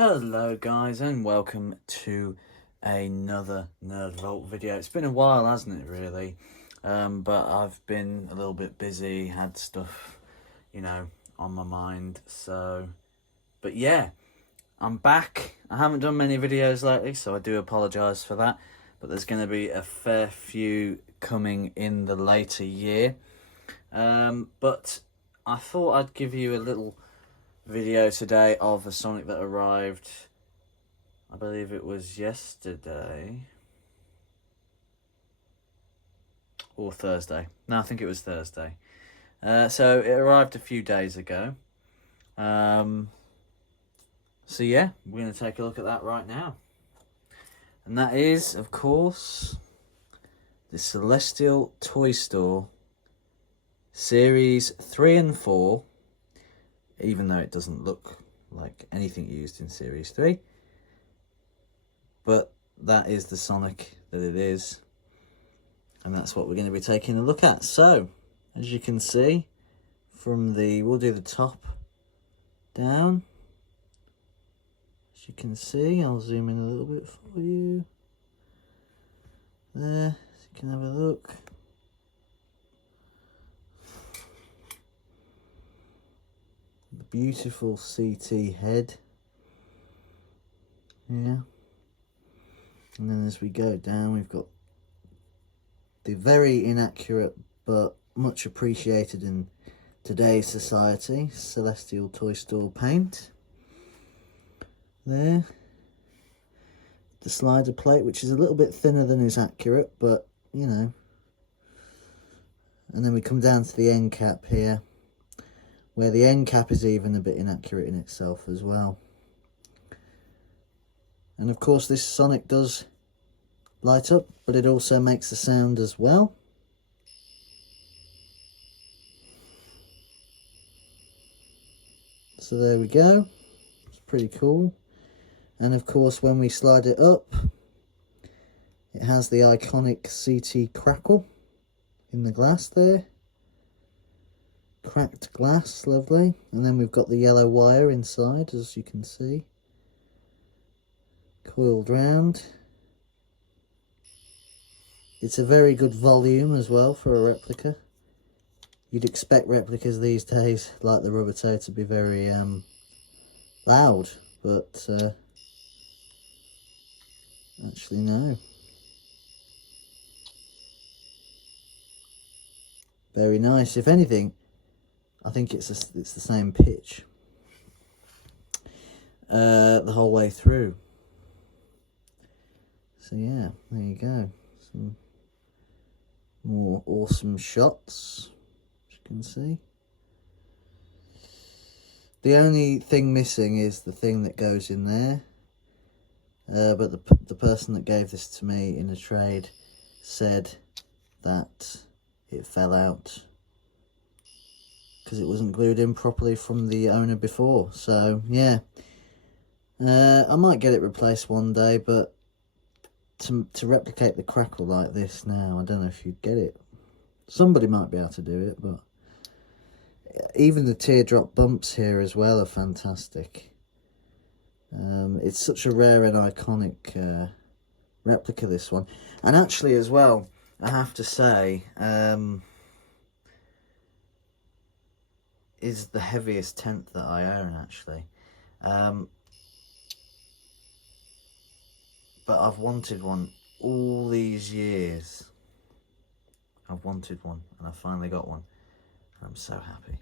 Hello guys and welcome to another Nerd Vault video. It's been a while, hasn't it, really? But I've been a little bit busy, had stuff, on my mind. But yeah, I'm back. I haven't done many videos lately, so I do apologise for that. But there's going to be a fair few coming in the later year. But I thought I'd give you a little video today of a Sonic that arrived, I believe it was yesterday or Thursday. No, I think it was Thursday. So it arrived a few days ago. So yeah, we're going to take a look at that right now. And that is, of course, the Celestial Toystore Series 3 and 4. Even though it doesn't look like anything used in Series 3. But that is the Sonic that it is. And that's what we're going to be taking a look at. So, as you can see, we'll do the top down. As you can see, I'll zoom in a little bit for you. There, so you can have a look. The beautiful CT head. Yeah. And then as we go down, we've got the very inaccurate but much appreciated in today's society Celestial Toystore paint. There. The slider plate, which is a little bit thinner than is accurate, but you know. And then we come down to the end cap here, where the end cap is even a bit inaccurate in itself as well. And of course this Sonic does light up, but it also makes a sound as well. So there we go, it's pretty cool. And of course when we slide it up, it has the iconic CT crackle in the glass there. Cracked glass, lovely. And then we've got the yellow wire inside, as you can see, coiled round. It's a very good volume as well for a replica. You'd expect replicas these days, like the Rubber Toe, to be very loud, but actually no. Very nice. If anything, I think it's the same pitch the whole way through. So yeah, there you go. Some more awesome shots, as you can see. The only thing missing is the thing that goes in there. But the person that gave this to me in a trade said that it fell out because it wasn't glued in properly from the owner before. So yeah, I might get it replaced one day, but to replicate the crackle like this now, I don't know if you'd get it. Somebody might be able to do it, but even the teardrop bumps here as well are fantastic. It's such a rare and iconic replica, this one. And actually as well, I have to say, is the heaviest 10th that I own, actually. But I've wanted one all these years. I've wanted one, and I finally got one. And I'm so happy.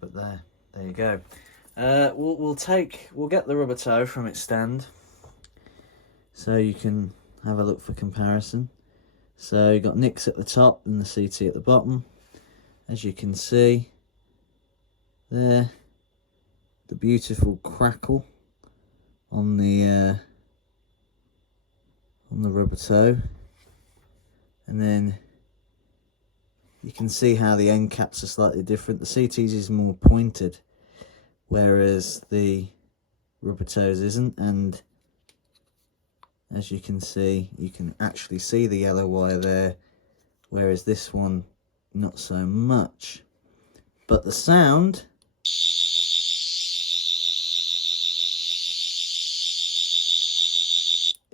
But there you go. We'll get the Rubber Toe from its stand, so you can have a look for comparison. So you've got nicks at the top and the CT at the bottom, as you can see there. The beautiful crackle on the Rubber Toe, and then you can see how the end caps are slightly different. The CT's is more pointed, whereas the Rubber Toes isn't. And as you can see, you can actually see the yellow wire there, whereas this one, not so much. But the sound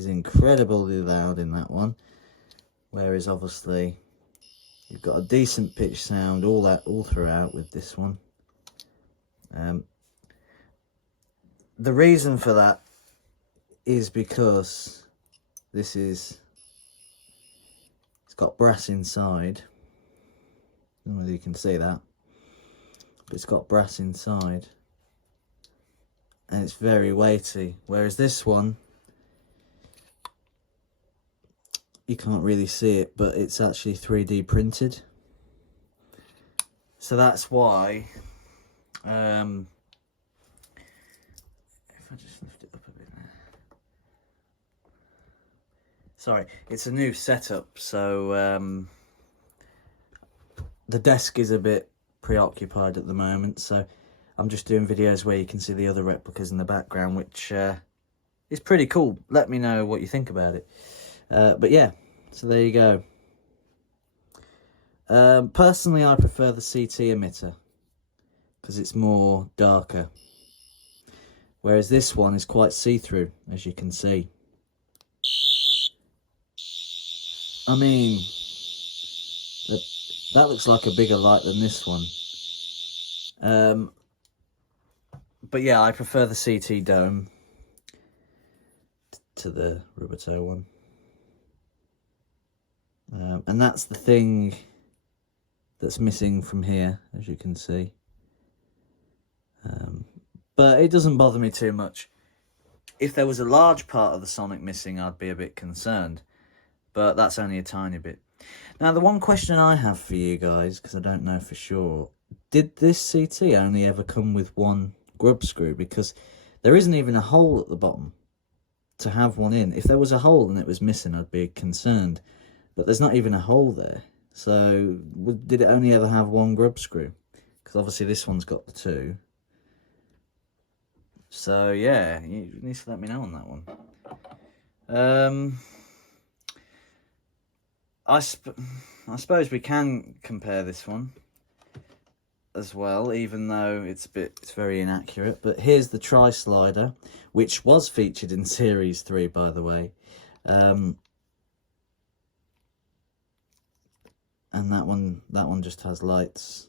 is incredibly loud in that one, whereas obviously you've got a decent pitch sound all throughout with this one. The reason for that is because it's got brass inside. I don't know whether you can see that, but it's got brass inside and it's very weighty, whereas this one, you can't really see it, but it's actually 3D printed. So that's why, if I just lift it up a bit there. Sorry, it's a new setup, so the desk is a bit preoccupied at the moment, so I'm just doing videos where you can see the other replicas in the background, which is pretty cool. Let me know what you think about it. But yeah, so there you go. Personally, I prefer the CT emitter because it's more darker, whereas this one is quite see-through, as you can see. I mean, that looks like a bigger light than this one. But yeah, I prefer the CT dome to the rubber toe one. And that's the thing that's missing from here, as you can see. But it doesn't bother me too much. If there was a large part of the Sonic missing, I'd be a bit concerned. But that's only a tiny bit. Now, the one question I have for you guys, because I don't know for sure, did this CT only ever come with one grub screw? Because there isn't even a hole at the bottom to have one in. If there was a hole and it was missing, I'd be concerned. But there's not even a hole there. So, did it only ever have one grub screw? Because obviously this one's got the two. So, yeah, you need to let me know on that one. I suppose we can compare this one as well, even though it's very inaccurate. But here's the tri-slider, which was featured in Series 3, by the way. And that one just has lights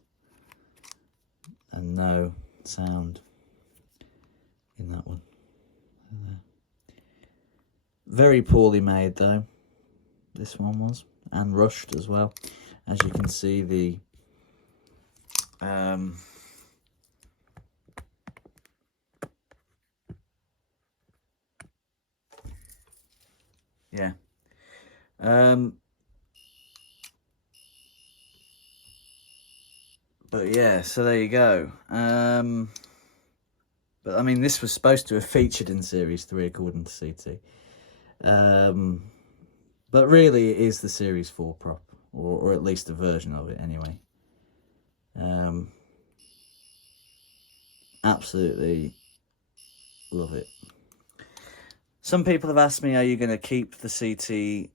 and no sound in that one. Very poorly made though, this one was, and rushed as well. As you can see, the yeah. But yeah, so there you go. But I mean, this was supposed to have featured in Series 3 according to CT. But really it is the Series 4 prop, or at least a version of it anyway. Absolutely love it. Some people have asked me, are you going to keep the CT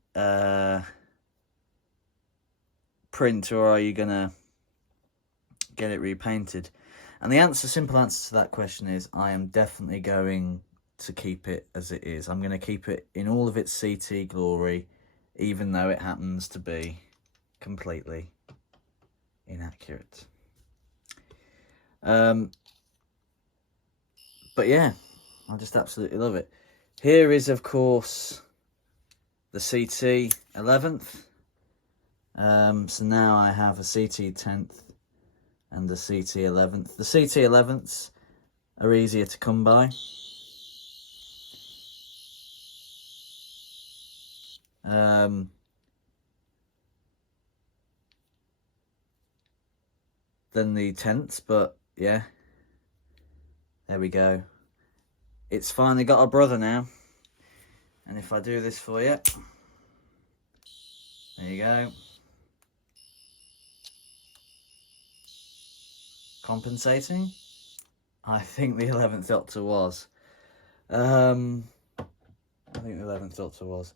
print, or are you going to get it repainted? And the simple answer to that question is, I am definitely going to keep it as it is. I'm going to keep it in all of its CT glory, even though it happens to be completely inaccurate. But yeah, I just absolutely love it. Here is, of course, the CT 11th. So now I have a CT 10th and the CT 11th. The CT 11ths are easier to come by. Than the 10ths, but yeah, there we go. It's finally got a brother now. And if I do this for you, there you go. Compensating? I think the 11th Doctor was. I think the 11th Doctor was.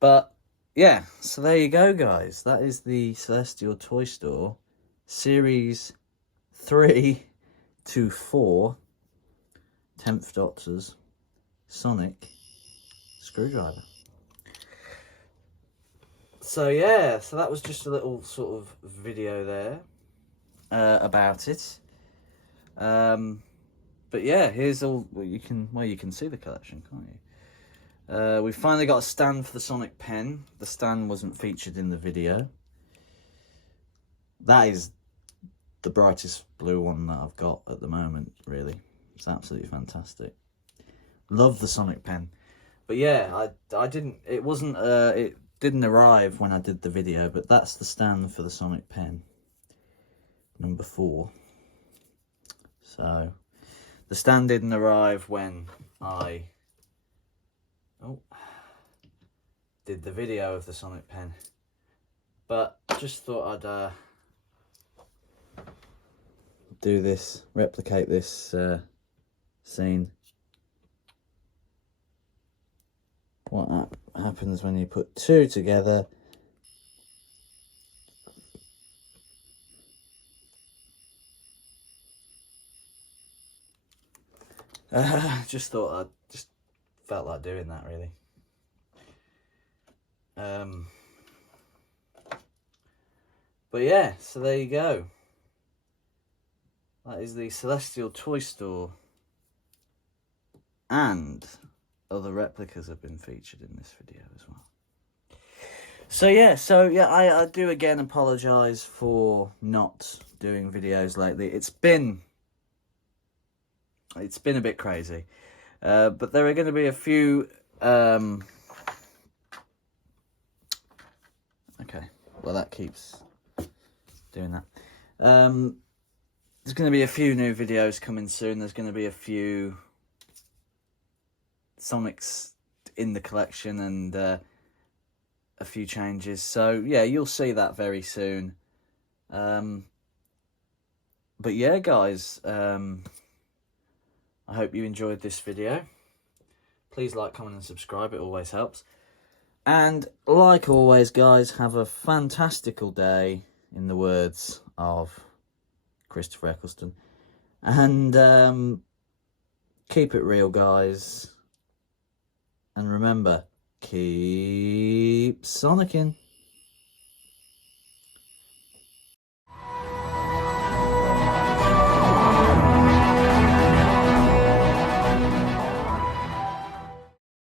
But, yeah, so there you go, guys. That is the Celestial Toystore Series 3 to 4 10th Doctor's Sonic screwdriver. So yeah, so that was just a little sort of video there about it. But yeah, here's all you can see the collection, can't you? We finally got a stand for the Sonic pen. The stand wasn't featured in the video. That is the brightest blue one that I've got at the moment, really. It's absolutely fantastic. Love the Sonic pen. But yeah, I didn't, it didn't arrive when I did the video, but that's the stand for the Sonic pen. Number 4. So, the stand didn't arrive when I did the video of the Sonic pen. But just thought I'd do this, replicate this scene. What happens when you put 2 together. Just felt like doing that, really. But yeah, so there you go. That is the Celestial Toy Store, and other replicas have been featured in this video as well. So yeah, I do again apologise for not doing videos lately. It's been a bit crazy, but there are going to be a few. Okay, well that keeps doing that. There's going to be a few new videos coming soon. There's going to be a few Sonics in the collection and a few changes. So yeah, you'll see that very soon. But yeah, guys, I hope you enjoyed this video. Please like, comment and subscribe. It always helps. And like always, guys, have a fantastical day, in the words of Christopher Eccleston. And keep it real, guys. And remember, keep Sonicking.